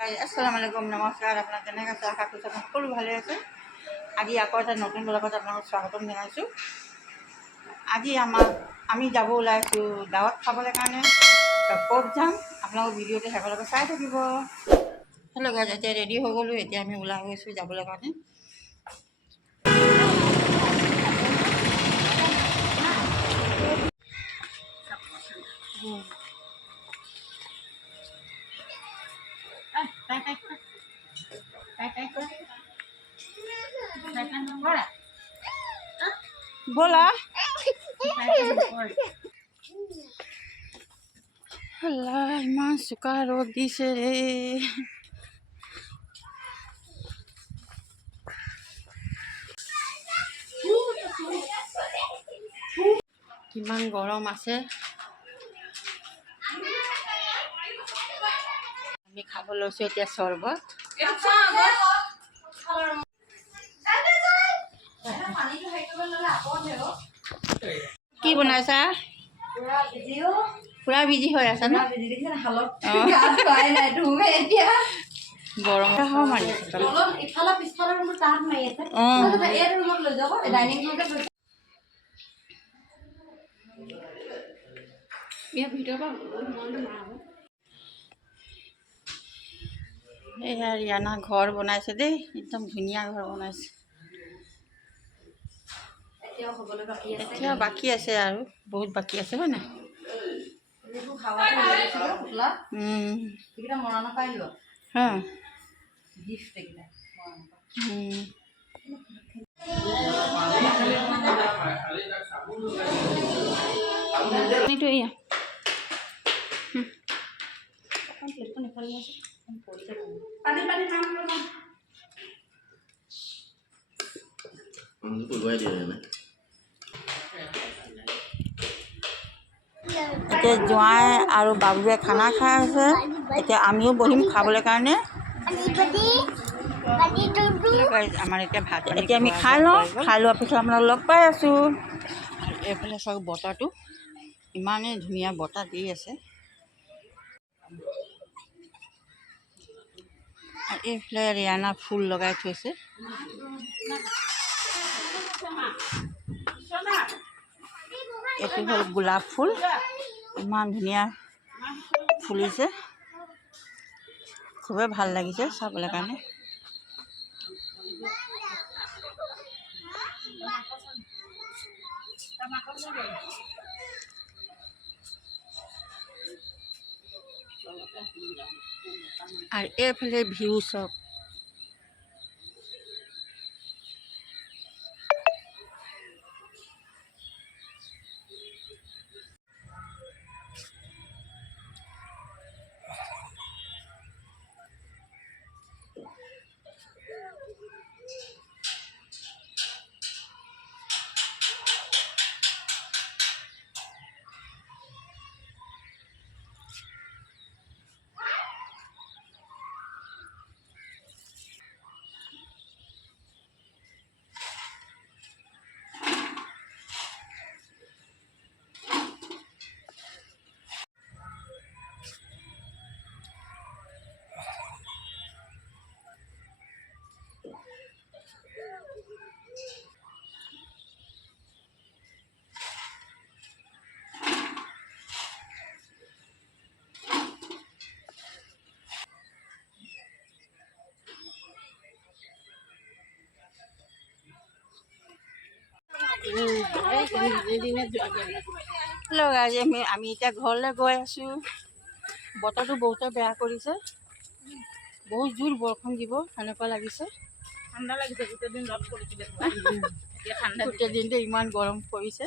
আসসালামু আলাইকুম, নমস্কাৰ। আপোনাক কেনেকৈ আছে? আশা কৰিছোঁ আপোনাক সকলো ভালে আছে। আজি আকৌ এটা নতুন ব্লগত আপোনালোকক স্বাগতম জনাইছোঁ। আজি আমি যাব ওলাইছোঁ দাৱত খাবলৈ কাৰণে। ক'ত যাম আপোনালোকৰ ভিডিঅ'টো শেষলৈকে চাই থাকিব। হেল্ল' গাইজ, এতিয়া ৰেডি হৈ গ'লোঁ। এতিয়া আমি ওলাই গৈছোঁ যাবলৈ কাৰণে। बोला अल्लाह इमान चुका र'द दिছে रे। কিমান গৰম আছে। আমি খাব লৈছোঁ এতিয়া চৰবত। কি বনাইছা? পুৰা বিজি হৈ আছা ন? গৰম এয়া ৰিয়ানা ঘৰ বনাইছে দেই, একদম ধুনীয়া ঘৰ বনাইছে। এতিয়া বাকী আছে আৰু বহুত বাকী আছে, হয় নাই? এতিয়া জোঁৱাই আৰু বাবুৱে খানা খাই আছে। এতিয়া আমিও বহিম খাবলৈ কাৰণে। আমাৰ এতিয়া ভাত এতিয়া আমি খাই লওঁ। খাই লোৱাৰ পিছত আপোনালোক লগ পাই আছোঁ। এইফালে চাওক বতাহটো ইমানেই ধুনীয়া বতাহ দি আছে। আৰু এইফালে ৰিয়ানা ফুল লগাই থৈছে। এইটো হ'ল গোলাপ ফুল, ইমান ধুনীয়া ফুলিছে। খুবেই ভাল লাগিছে চাবলৈ কাৰণে। আৰু এইফালে ভিউ চাওক। হেল্ল' গাইজ, আমি এতিয়া ঘৰলৈ গৈ আছোঁ। বতৰটো বহুতে বেয়া কৰিছে, বহুত জোৰ বৰষুণ দিব সেনেকুৱা লাগিছে। ঠাণ্ডা লাগিছে, গোটেই দিন ৰ'দ পৰিছিলে, গোটেই দিনটো ইমান গৰম পৰিছে।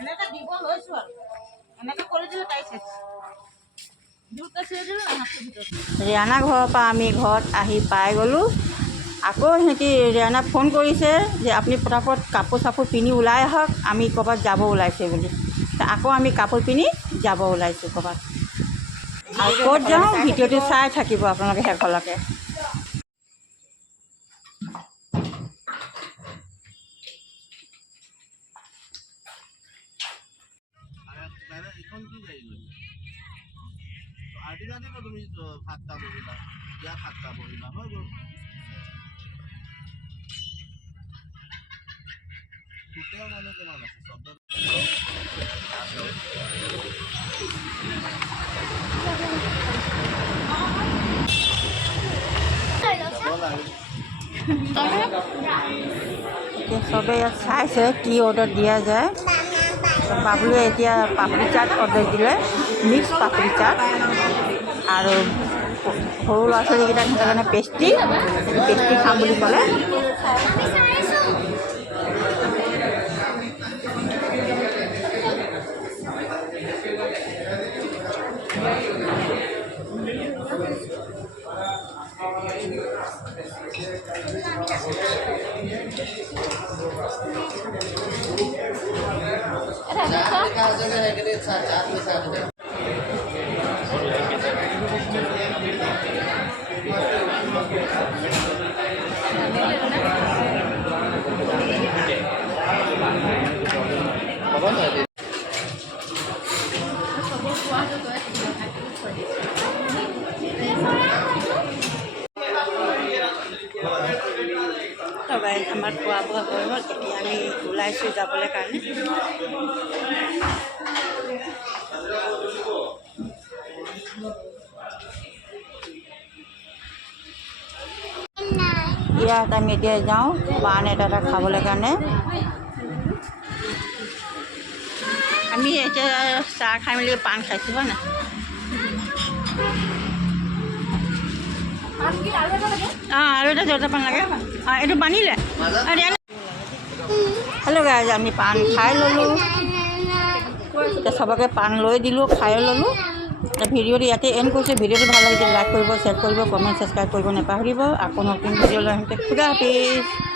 এনেকৈ দিব লৈছোঁ আৰু এনেকৈ কৰি দিলে তাইছে। ৰিয়ানা ঘৰৰ পৰা আমি ঘৰত আহি পাই গ'লোঁ। আকৌ সিহঁতি ৰিয়ানাক ফোন কৰিছে যে আপুনি পটাপট কাপোৰ চাপোৰ পিন্ধি ওলাই আহক, আমি ক'ৰবাত যাব ওলাইছে বুলি। আকৌ আমি কাপোৰ পিন্ধি যাব ওলাইছোঁ ক'ৰবাত। আৰু ক'ত যাওঁ ভিডিঅ'টো চাই থাকিব আপোনালোকে শেষলৈকে। তুমি ভাতটা বহিলা দিয়া ভাতটা বহিলা হৈ গ'ল টোটেল মানুহ কিমান আছে চবে চবেই ইয়াত চাইছে কি অৰ্ডাৰ দিয়া যায় বাবুৱে এতিয়া পাপৰি চাট অৰ্ডাৰ দিলে মিক্স পাপৰি চাট আৰু সৰু ল'ৰা ছোৱালীকেইটাক সিহঁতৰ কাৰণে পেষ্ট্ৰি খাম বুলি ক'লে আমাৰ খোৱা বোৱা হৈ গ'ল এতিয়া আমি ওলাইছোঁ যাবলৈ কাৰণে ইয়াত আমি এতিয়া যাওঁ পাণ এটা খাবলৈ কাৰণে আমি এতিয়া চাহ খাই মেলি পাণ খাইছোঁ হয় নাই আৰু এটা জলপান লাগে এইটো বানিলে হেল্ল' গাইজ আমি পাণ খাই ল'লোঁ এতিয়া চবকে পাণ লৈ দিলোঁ খাই ল'লোঁ ভিডিঅ'টো ইয়াতে এণ্ড কৰিছোঁ ভিডিঅ'টো ভাল লাগিছে লাইক কৰিব শ্বেয়াৰ কৰিব কমেণ্ট ছাবস্ক্ৰাইব কৰিব নাপাহৰিব আকৌ নতুন ভিডিঅ' লৈ আহিম খুদা হাফিজ